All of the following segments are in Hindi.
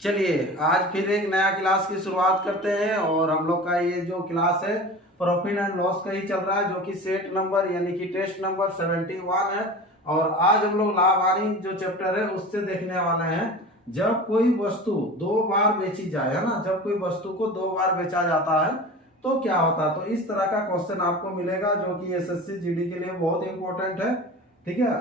चलिए आज फिर एक नया क्लास की शुरुआत करते हैं और हम लोग का ये जो क्लास है प्रॉफिट एंड लॉस का ही चल रहा है, जो कि सेट नंबर यानी कि टेस्ट नंबर 71 है। और आज हम लोग लाभ हानि जो चैप्टर है उससे देखने वाले हैं। जब कोई वस्तु दो बार बेची जाए, है ना, जब कोई वस्तु को दो बार बेचा जाता है तो क्या होता है। तो इस तरह का क्वेश्चन आपको मिलेगा जो कि एसएससी जीडी के लिए बहुत इंपॉर्टेंट है। ठीक है,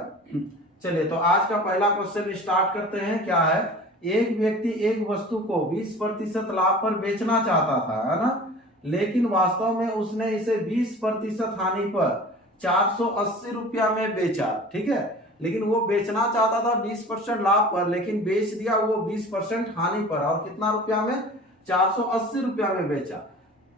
चलिए तो आज का पहला क्वेश्चन स्टार्ट करते हैं। क्या है, एक व्यक्ति एक वस्तु को 20% लाभ पर बेचना चाहता था, है ना, लेकिन वास्तव में उसने इसे 20% हानि पर 480 रुपया में बेचा। ठीक है, लेकिन वो बेचना चाहता था 20% लाभ पर, लेकिन बेच दिया वो 20% हानि पर। और कितना रुपया में? 480 रुपया में बेचा।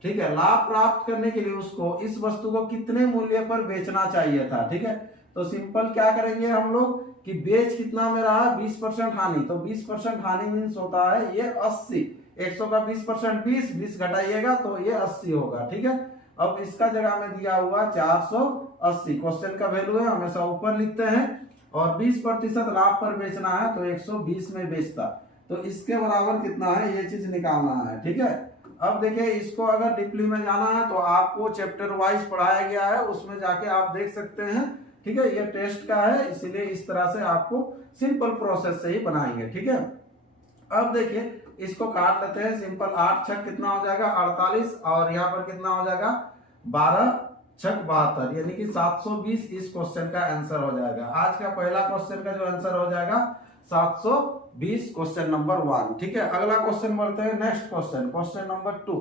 ठीक है, लाभ प्राप्त करने के लिए उसको इस वस्तु को कितने मूल्य पर बेचना चाहिए था। ठीक है, तो सिंपल क्या करेंगे हम लोग कि बेच कितना में रहा, 20% हानि। तो 20% हानि मीन्स होता है ये 80। 100 का 20% 20 घटाइएगा तो ये 80 होगा। ठीक है, अब इसका जगह में दिया हुआ 480, क्वेश्चन का वैल्यू है, हमेशा ऊपर लिखते हैं। और 20% लाभ पर बेचना है तो 120 में बेचता, तो इसके बराबर कितना है ये चीज निकालना है। ठीक है, अब देखिए इसको अगर डीपली में जाना है तो आपको चैप्टर वाइज पढ़ाया गया है, उसमें जाके आप देख सकते हैं। ठीक है, ये टेस्ट का है इसीलिए इस तरह से आपको सिंपल प्रोसेस से ही बनाएंगे। ठीक है, अब देखिए इसको काट लेते हैं। सिंपल 8 छक कितना हो जाएगा 48, और यहाँ पर कितना हो जाएगा 12 छक 72, यानी कि 720 इस क्वेश्चन का आंसर हो जाएगा। आज का पहला क्वेश्चन का जो आंसर हो जाएगा 720, क्वेश्चन नंबर 1। ठीक है, अगला क्वेश्चन बढ़ते हैं। Next question, question number 2।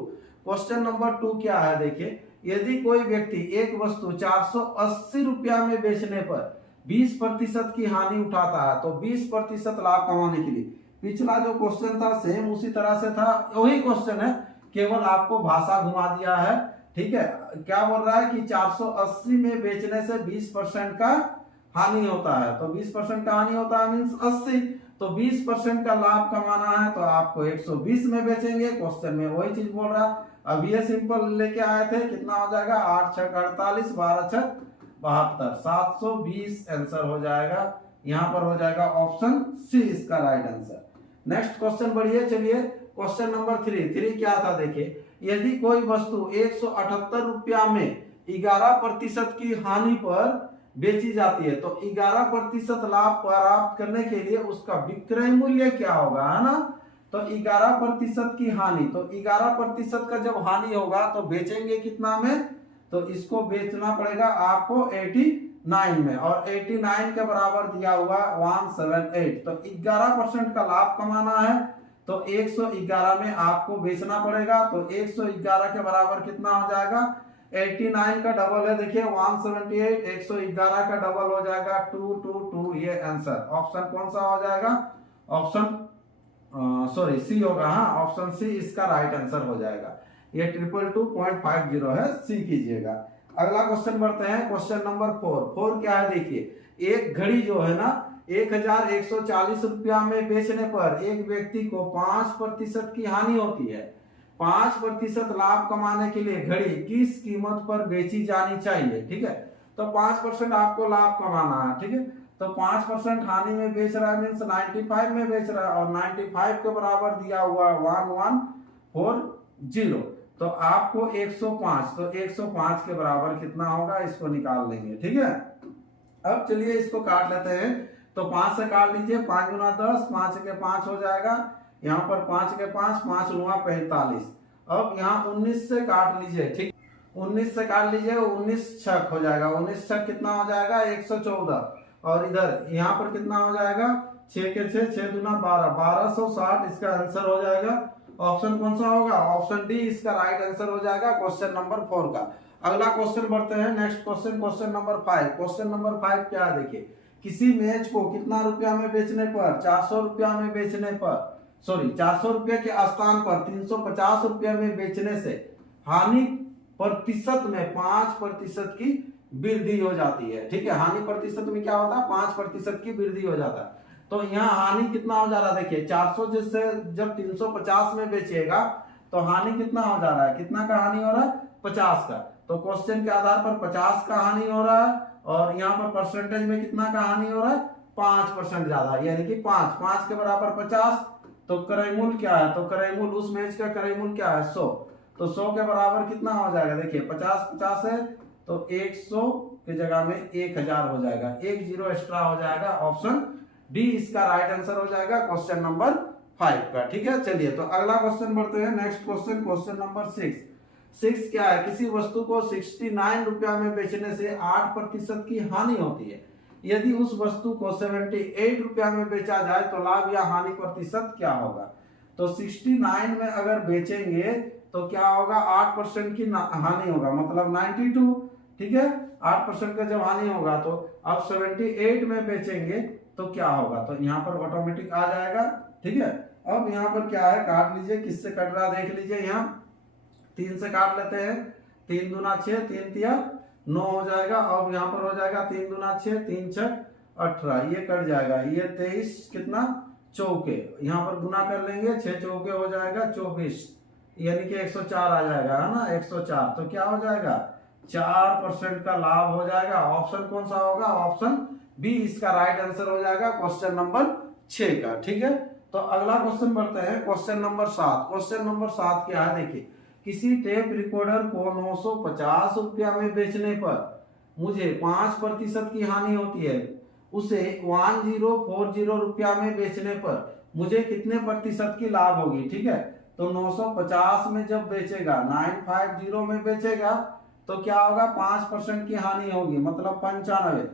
Question number 2 क्या है, देखिए यदि कोई व्यक्ति एक वस्तु 480 रुपया में बेचने पर 20% की हानि उठाता है तो 20% लाभ कमाने के लिए, पिछला जो क्वेश्चन था सेम उसी तरह से था, वही क्वेश्चन है, केवल आपको भाषा घुमा दिया है। ठीक है, क्या बोल रहा है कि 480 में बेचने से 20% का हानि होता है, तो 20% का हानि होता है मीन्स 80, तो 20% का लाभ कमाना है तो आपको 120 में बेचेंगे। क्वेश्चन में वही चीज बोल रहा है। अब ये सिंपल लेके आए थे, कितना हो जाएगा 8 छक 48, 12 छक 72, 720 आंसर हो जाएगा। यहाँ पर हो जाएगा ऑप्शन सी इसका राइट आंसर। नेक्स्ट क्वेश्चन बढ़िए, चलिए क्वेश्चन नंबर 3 क्या था, देखिए यदि कोई वस्तु 178 रुपया में 11% की हानि पर बेची जाती है तो 11% लाभ प्राप्त करने के लिए उसका विक्रय मूल्य क्या होगा, है ना। तो 11% की हानि, तो 11% का जब हानि होगा तो बेचेंगे कितना में, तो इसको बेचना पड़ेगा आपको 89 में, और 89 के बराबर दिया हुआ 178, तो 11% का लाभ कमाना है तो 111 में आपको बेचना पड़ेगा। तो 111 के बराबर कितना हो जाएगा, 89 का डबल है, देखिए 178, 111 का डबल हो जाएगा 222, ये आंसर ऑप्शन कौन सा हो जाएगा, ऑप्शन सॉरी सी होगा। हाँ, ऑप्शन सी इसका राइट आंसर हो जाएगा। ये 222.50 है, सी कीजिएगा। अगला क्वेश्चन बढ़ते हैं, क्वेश्चन नंबर 4 क्या है, देखिए एक घड़ी जो है ना 1140 रुपया में बेचने पर एक व्यक्ति को 5% की हानि होती है। 5% लाभ कमाने के लिए घड़ी किस कीमत पर बेची जानी चाहिए। ठीक है, तो 5% आपको लाभ कमाना है। ठीक है, तो 5% हानि में बेच रहा है मीन्स 95 में बेच रहा है, और 95 के बराबर दिया हुआ 1140, तो आपको 105, तो 105 के बराबर कितना होगा, इसको निकाल लेंगे। ठीक है, अब चलिए इसको काट लेते हैं। तो 5 से काट लीजिए, 5 गुना 10, 5 के 5 हो जाएगा, यहाँ पर 5 के 5, 5 गुना 45। अब यहाँ 19 से काट लीजिए। ठीक, 19 से काट लीजिए, 19 छक हो जाएगा, 19 छक कितना हो जाएगा 114, और इधर यहाँ पर कितना हो जाएगा 6 के 6, 6 दूना 12, 1260 इसका आंसर हो जाएगा। ऑप्शन कौन सा होगा, ऑप्शन डी इसका राइट आंसर हो जाएगा क्वेश्चन नंबर 4 का। अगला क्वेश्चन बढ़ते हैं, next question, question number 5। Question number 5 क्या है, देखिए किसी मेज को कितना रुपया में बेचने पर, 400 रुपया में बेचने पर, सॉरी 400 रुपया के स्थान पर 350 रुपया में बेचने से हानि प्रतिशत में 5% की वृद्धि हो जाती है। ठीक है, हानि प्रतिशत में क्या होता है, 5% की वृद्धि हो जाता है। तो यहाँ हानि कितना हो जा रहा है, देखिए 400 से जब 350 में बेचेगा तो हानि कितना हो जा रहा है, कितना का हानि हो रहा है 50 का। तो क्वेश्चन के आधार पर 50 का हानि हो रहा है, और यहाँ पर परसेंटेज में कितना का हानि हो रहा है 5% ज्यादा, यानी कि 5 के बराबर 50, तो क्रय मूल्य क्या है, तो क्रय मूल्य उस मेज का क्रय मूल्य क्या है 100, तो 100 के बराबर कितना हो जाएगा, देखिए 50 है तो 100 की जगह में 1000 हो जाएगा, एक जीरो एक्स्ट्रा हो जाएगा। ऑप्शन डी इसका राइट आंसर हो जाएगा क्वेश्चन नंबर 5 का। ठीक है, चलिए तो अगला क्वेश्चन बढ़ते हैं। नेक्स्ट क्वेश्चन, क्वेश्चन नंबर 6 क्या है, किसी वस्तु को 69 रुपया में बेचने से 8% की हानि होती है, यदि उस वस्तु को 78 रुपया में बेचा जाए तो लाभ या हानि प्रतिशत क्या होगा। तो 69 में अगर बेचेंगे तो क्या होगा, 8% की हानि होगा, मतलब 92। ठीक है, 8% का जब हानि होगा तो अब 78 में बेचेंगे तो क्या होगा, तो यहाँ पर ऑटोमेटिक आ जाएगा। ठीक है, अब यहाँ पर क्या है, काट लीजिए, किससे कट रहा देख लीजिए, यहाँ 3 से काट लेते हैं, 3 दूना 6, 3 तिया 9 हो जाएगा। अब यहाँ पर हो जाएगा 3 दूना 6, 3 6 18, ये कट जाएगा, ये 23 कितना चौके, यहाँ पर गुना कर लेंगे, 6 चौके हो जाएगा 24, यानी कि 104 आ जाएगा, है ना, 104। तो क्या हो जाएगा, 4% का लाभ हो जाएगा। ऑप्शन कौन सा होगा, ऑप्शन बी इसका राइट आंसर हो जाएगा क्वेश्चन नंबर 6 का। ठीक है, तो अगला क्वेश्चन बढ़ते हैं, क्वेश्चन नंबर 7। क्वेश्चन नंबर 7 क्या है, देखिए, किसी टेप रिकॉर्डर को 950 रुपया में बेचने पर मुझे 5% की हानि होती है, उसे 1040 रुपया में बेचने पर मुझे कितने प्रतिशत की लाभ होगी। ठीक है, तो 950 में जब बेचेगा, 950 में बेचेगा तो क्या होगा, 5% की हानि होगी, मतलब 95।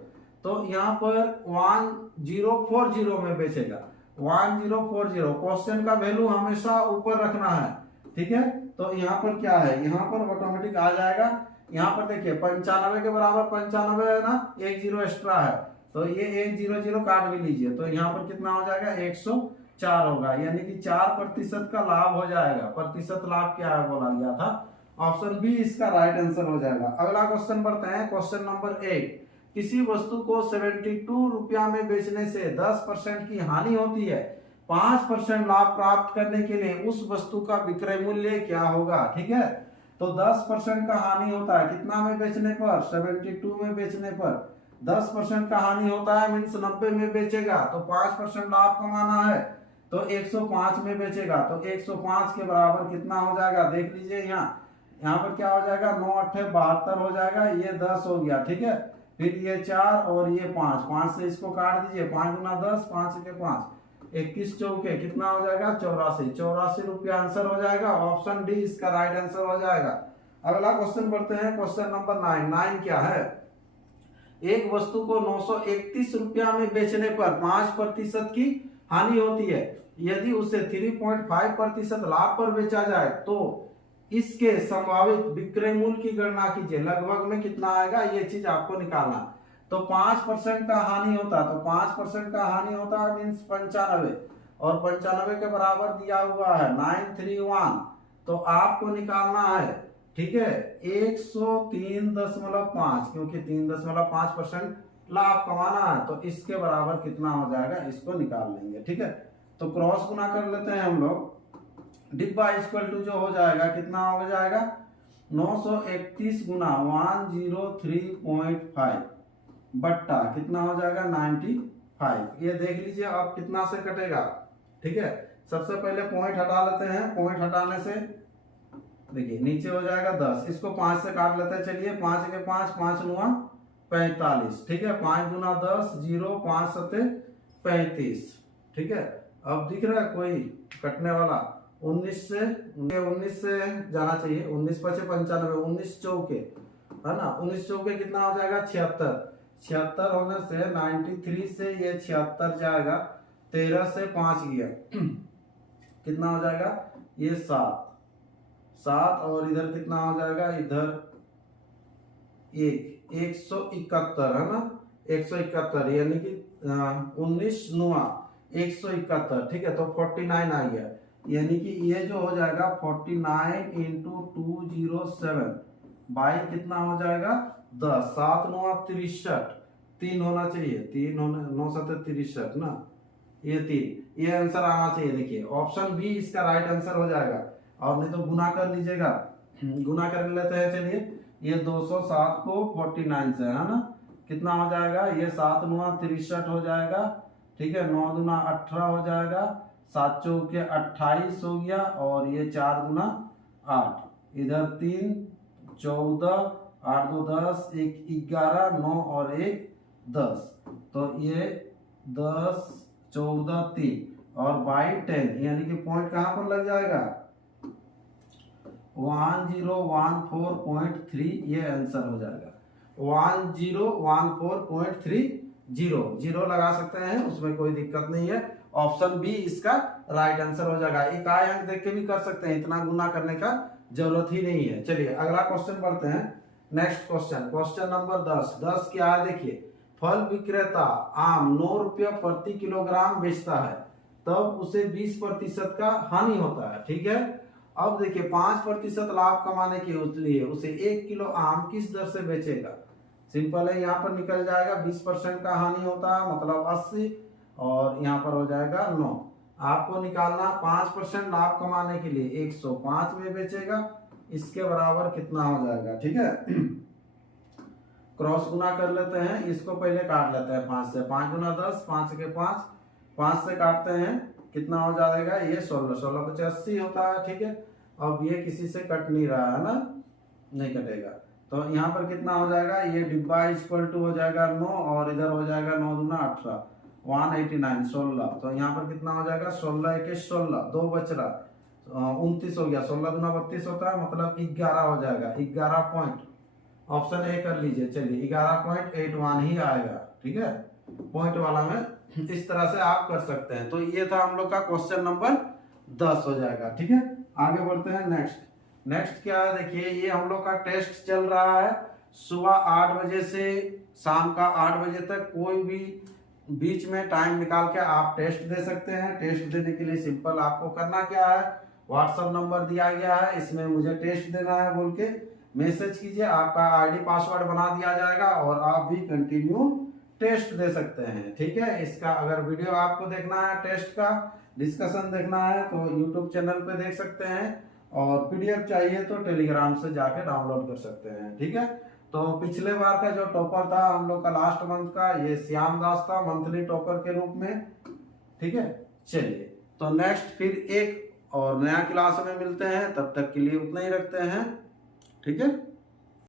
तो यहाँ पर 1040 में बेचेगा, 1040, क्वेश्चन का वैल्यू हमेशा ऊपर रखना है। ठीक है, तो यहाँ पर क्या है, यहाँ पर ऑटोमेटिक आ जाएगा। यहाँ पर देखिए 95 के बराबर 95 है ना, एक जीरो एक्स्ट्रा है, तो ये 100 काट भी लीजिए, तो यहाँ पर कितना हो जाएगा, 104 होगा, यानी कि 4% का लाभ हो जाएगा। प्रतिशत लाभ क्या है बोला गया था, ऑप्शन बी इसका राइट आंसर हो जाएगा। अगला क्वेश्चन बढ़ते हैं, क्वेश्चन नंबर 8। किसी वस्तु को 72 रुपया में बेचने से 10% की हानि होती है, 5% लाभ प्राप्त करने के लिए उस वस्तु का विक्रय मूल्य क्या होगा। ठीक है, तो 10% का हानि होता है कितना में बेचने पर, 72 में बेचने पर 10% का हानि होता है, मीन्स 90 में बेचेगा तो 5% लाभ कमाना है, तो 105 में बेचेगा तो 105 के बराबर कितना हो जाएगा, देख लीजिए यहाँ पर क्या हो जाएगा, 9 8 72 हो जाएगा, ये 10 हो गया। ठीक है, फिर ये 4 और ये 5, 5 से इसको काट दीजिए, 5 गुना 10, 5 के 5, 21 चौके कितना हो जाएगा, 84 रुपया आंसर हो जाएगा। ऑप्शन डी इसका राइट आंसर हो जाएगा। अगला क्वेश्चन बढ़ते हैं, क्वेश्चन नंबर 9 क्या है, एक वस्तु को 931 रुपया में बेचने पर 5% की हानि होती है, यदि उसे 3.5% लाभ पर बेचा जाए तो इसके संभावित विक्रय मूल्य की गणना कीजिए, लगभग में कितना आएगा, ये चीज आपको निकालना। तो 5% का हानि होता है, तो 5% का हानि होता है मीन्स 95, और 95 के बराबर दिया हुआ है 931, तो आपको निकालना है। ठीक है, 103.5, क्योंकि 3.5% लाभ कमाना है, तो इसके बराबर कितना हो जाएगा, इसको निकाल लेंगे। ठीक है, तो क्रॉस गुना कर लेते हैं हम लोग, डिब्बा इक्वल टू जो हो जाएगा कितना हो जाएगा, 931 गुना 103.5 बट्टा कितना हो जाएगा 95, ये देख लीजिए अब कितना से कटेगा। ठीक है, सबसे पहले पॉइंट हटा लेते हैं, पॉइंट हटाने से देखिए नीचे हो जाएगा 10, इसको 5 से काट लेते हैं, चलिए 5 के 5, 5 9 45। ठीक है, 5 गुना 10, 0 5 7 35। ठीक है, अब दिख रहा है कोई कटने वाला, 19 से जाना चाहिए, 19 5 95, 19 चौके है ना, 19 चौके कितना हो जाएगा 76 होने से 93 से ये 76 जाएगा, 13 से 5 गया कितना हो जाएगा, ये 7 और इधर कितना हो जाएगा, इधर 171 है ना, 171 यानी कि 19 9 171। ठीक है, तो 49 आ गया, यानी कि ये जो हो जाएगा 49 इंटू 207 बाई कितना हो जाएगा 10, 7 9 63, 3 होना चाहिए, 3 होना 9 7 63 ना, ये 3, ये आंसर आना चाहिए। देखिए ऑप्शन बी इसका राइट आंसर हो जाएगा, और नहीं तो गुना कर लीजिएगा, गुना कर लेते हैं, चलिए ये 207 को 49 से है ना, कितना हो जाएगा, ये 7 9 63 हो जाएगा। ठीक है, 9 दूना 18 हो जाएगा, 7 चौके 28 हो गया, और ये 4 दूना 8, इधर 3 14, 8 दो 10, 1 11, 9 और 1 10, तो ये 10 14 3 और बाई 10, यानी कि पॉइंट कहाँ पर लग जाएगा 1014.3, ये आंसर हो जाएगा 1014.30। जीरो लगा सकते हैं, उसमें कोई दिक्कत नहीं है। ऑप्शन बी इसका राइट आंसर हो जाएगा। इकाई अंक देख के भी कर सकते हैं, इतना गुना करने का जरूरत ही नहीं है। चलिए अगला क्वेश्चन पढ़ते हैं। नेक्स्ट क्वेश्चन नंबर 10 क्या है देखिए। फल विक्रेता आम 9 रुपये प्रति किलोग्राम बेचता है, तब उसे 20% का हानि होता है। ठीक है, अब देखिए 5% लाभ कमाने के लिए उसे 1 किलो आम किस दर से बेचेगा। सिंपल है, यहाँ पर निकल जाएगा 20% का हानि होता है मतलब 80, और यहाँ पर हो जाएगा 9। आपको निकालना 5% लाभ कमाने के लिए 105 में बेचेगा, इसके बराबर कितना हो जाएगा। ठीक है, क्रॉस गुना कर लेते हैं, इसको पहले काट लेते हैं 5 से। 5 गुना 10, 5 के 5, 5 से काटते हैं, कितना हो जाएगा ये 16, 16 बचे 80 होता है। ठीक है, अब ये किसी से कट नहीं रहा है ना, नहीं कटेगा, तो यहाँ पर कितना हो जाएगा, ये डिब्बा इक्वल टू हो जाएगा 9, और इधर हो जाएगा 9 दूना 18, 189 16, तो यहाँ पर कितना हो जाएगा 16 1 16, 2 बच रहा 29 हो गया, 16 दूना 32 होता है मतलब 11 हो जाएगा। 11 पॉइंट, ऑप्शन ए कर लीजिए। चलिए 11.81 ही आएगा। ठीक है, पॉइंट वाला में इस तरह से आप कर सकते हैं। तो ये था हम लोग का क्वेश्चन नंबर 10 हो जाएगा। ठीक है, आगे बढ़ते हैं। नेक्स्ट क्या है देखिए, ये हम लोग का टेस्ट चल रहा है सुबह 8 बजे से शाम का 8 बजे तक। कोई भी बीच में टाइम निकाल के आप टेस्ट दे सकते हैं। टेस्ट देने के लिए सिंपल आपको करना क्या है, व्हाट्सएप नंबर दिया गया है, इसमें मुझे टेस्ट देना है बोल के मैसेज कीजिए, आपका आईडी पासवर्ड बना दिया जाएगा और आप भी कंटिन्यू टेस्ट दे सकते हैं। ठीक है, इसका अगर वीडियो आपको देखना है, टेस्ट का डिस्कशन देखना है तो यूट्यूब चैनल पे देख सकते हैं, और पीडीएफ चाहिए तो टेलीग्राम से जाके डाउनलोड कर सकते हैं। ठीक है, तो पिछले बार का जो टॉपर था हम लोग का लास्ट मंथ का, ये श्याम दास था मंथली टॉपर के रूप में। ठीक है, चलिए तो नेक्स्ट फिर एक और नया क्लास में मिलते हैं, तब तक के लिए उतना ही रखते हैं। ठीक है।